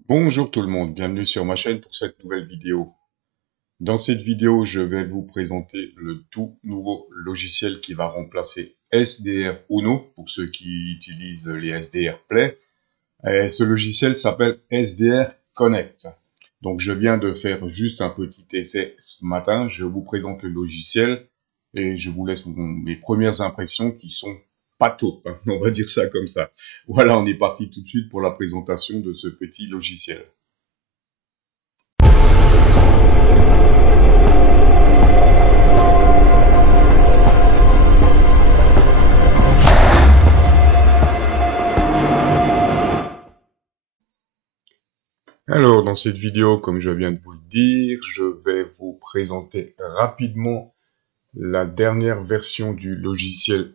Bonjour tout le monde, bienvenue sur ma chaîne pour cette nouvelle vidéo. Dans cette vidéo, je vais vous présenter le tout nouveau logiciel qui va remplacer SDR Uno, pour ceux qui utilisent les SDR Play. Et ce logiciel s'appelle SDR Connect. Donc je viens de faire juste un petit essai ce matin, je vous présente le logiciel et je vous laisse mes premières impressions qui sont pas top, hein, on va dire ça comme ça. Voilà, on est parti tout de suite pour la présentation de ce petit logiciel. Alors, dans cette vidéo, comme je viens de vous le dire, je vais vous présenter rapidement la dernière version du logiciel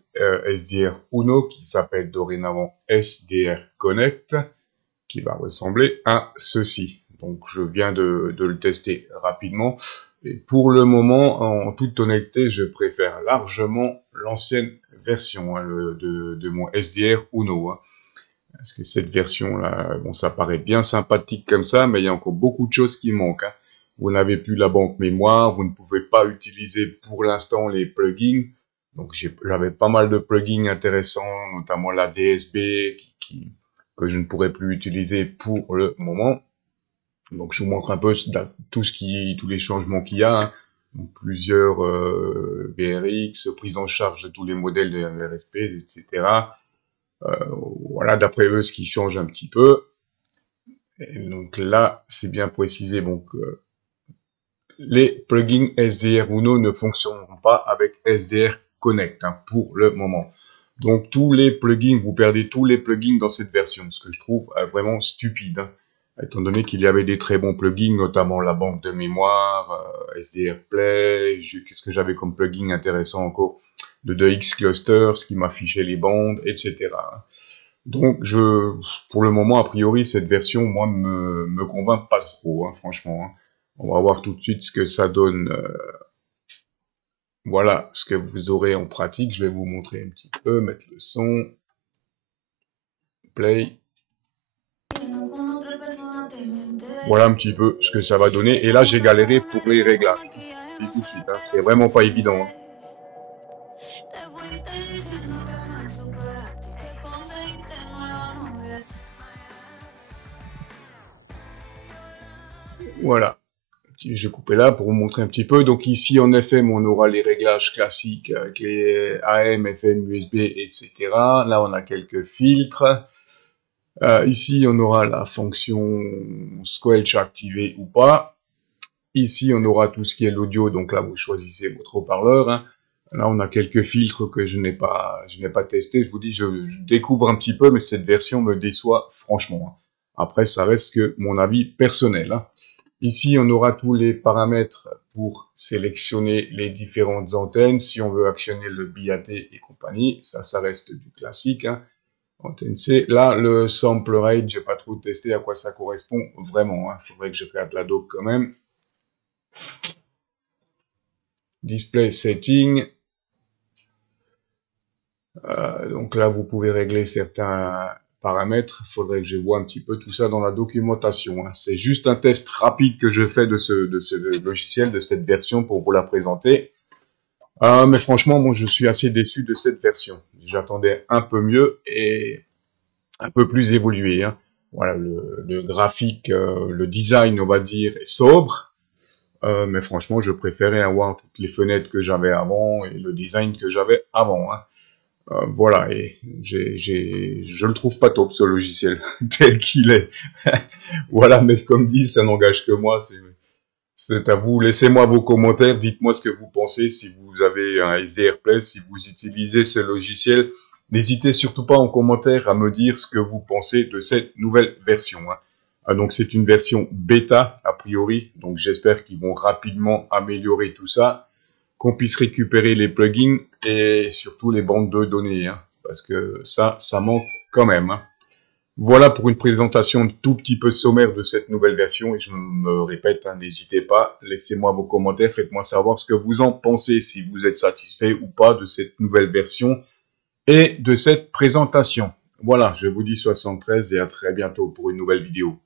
SDR Uno qui s'appelle dorénavant SDR Connect, qui va ressembler à ceci. Donc, je viens de le tester rapidement. Et pour le moment, en toute honnêteté, je préfère largement l'ancienne version de mon SDR Uno. Parce que cette version-là, bon, ça paraît bien sympathique comme ça, mais il y a encore beaucoup de choses qui manquent, hein. Vous n'avez plus la banque mémoire, vous ne pouvez pas utiliser pour l'instant les plugins. Donc j'avais pas mal de plugins intéressants, notamment la DSB, que je ne pourrais plus utiliser pour le moment. Donc je vous montre un peu tous les changements qu'il y a, hein. Donc plusieurs VRX, prise en charge de tous les modèles de RSP, etc. Voilà, d'après eux, ce qui change un petit peu. Et donc là, c'est bien précisé. Donc, les plugins SDR Uno ne fonctionneront pas avec SDR Connect, hein, pour le moment. Donc, tous les plugins, vous perdez tous les plugins dans cette version, ce que je trouve vraiment stupide, hein, étant donné qu'il y avait des très bons plugins, notamment la banque de mémoire, SDR Play, qu'est-ce que j'avais comme plugin intéressant encore, de DX Clusters, qui m'affichait les bandes, etc. Donc, pour le moment, a priori, cette version, moi, me convainc pas trop, hein, franchement, hein. On va voir tout de suite ce que ça donne. Voilà, ce que vous aurez en pratique. Je vais vous montrer un petit peu, mettre le son, play. Voilà un petit peu ce que ça va donner. Et là, j'ai galéré pour les réglages. Et tout de suite, hein, c'est vraiment pas évident, hein. Voilà. Je vais couper là pour vous montrer un petit peu. Donc ici, en FM, on aura les réglages classiques avec les AM, FM, USB, etc. Là, on a quelques filtres. Ici, on aura la fonction squelch activée ou pas. Ici, on aura tout ce qui est l'audio. Donc là, vous choisissez votre haut-parleur, hein. Là, on a quelques filtres que je n'ai pas testé. Je vous dis, je découvre un petit peu, mais cette version me déçoit franchement, hein. Après, ça reste que mon avis personnel, hein. Ici, on aura tous les paramètres pour sélectionner les différentes antennes. Si on veut actionner le BAT et compagnie, ça reste du classique, hein. Antenne C. Là, le sample rate, j'ai pas trop testé à quoi ça correspond vraiment, hein. Faudrait que je regarde la doc quand même. Display setting. Donc là, vous pouvez régler certains paramètres. Il faudrait que je vois un petit peu tout ça dans la documentation, hein. C'est juste un test rapide que je fais de ce logiciel, de cette version pour vous la présenter. Mais franchement, moi, je suis assez déçu de cette version. J'attendais un peu mieux et un peu plus évolué, hein. Voilà, le graphique, le design, on va dire, est sobre. Mais franchement, je préférais avoir toutes les fenêtres que j'avais avant et le design que j'avais avant, hein. Voilà, et je le trouve pas top, ce logiciel, tel qu'il est. Voilà, mais comme dit, ça n'engage que moi, c'est à vous. Laissez-moi vos commentaires, dites-moi ce que vous pensez, si vous avez un SDR Play, si vous utilisez ce logiciel. N'hésitez surtout pas en commentaire à me dire ce que vous pensez de cette nouvelle version, hein. Donc c'est une version bêta, a priori, donc j'espère qu'ils vont rapidement améliorer tout ça, qu'on puisse récupérer les plugins et surtout les bandes de données, hein, parce que ça manque quand même, hein. Voilà pour une présentation un tout petit peu sommaire de cette nouvelle version, et je me répète, hein, n'hésitez pas, laissez-moi vos commentaires, faites-moi savoir ce que vous en pensez, si vous êtes satisfait ou pas de cette nouvelle version et de cette présentation. Voilà, je vous dis 73 et à très bientôt pour une nouvelle vidéo.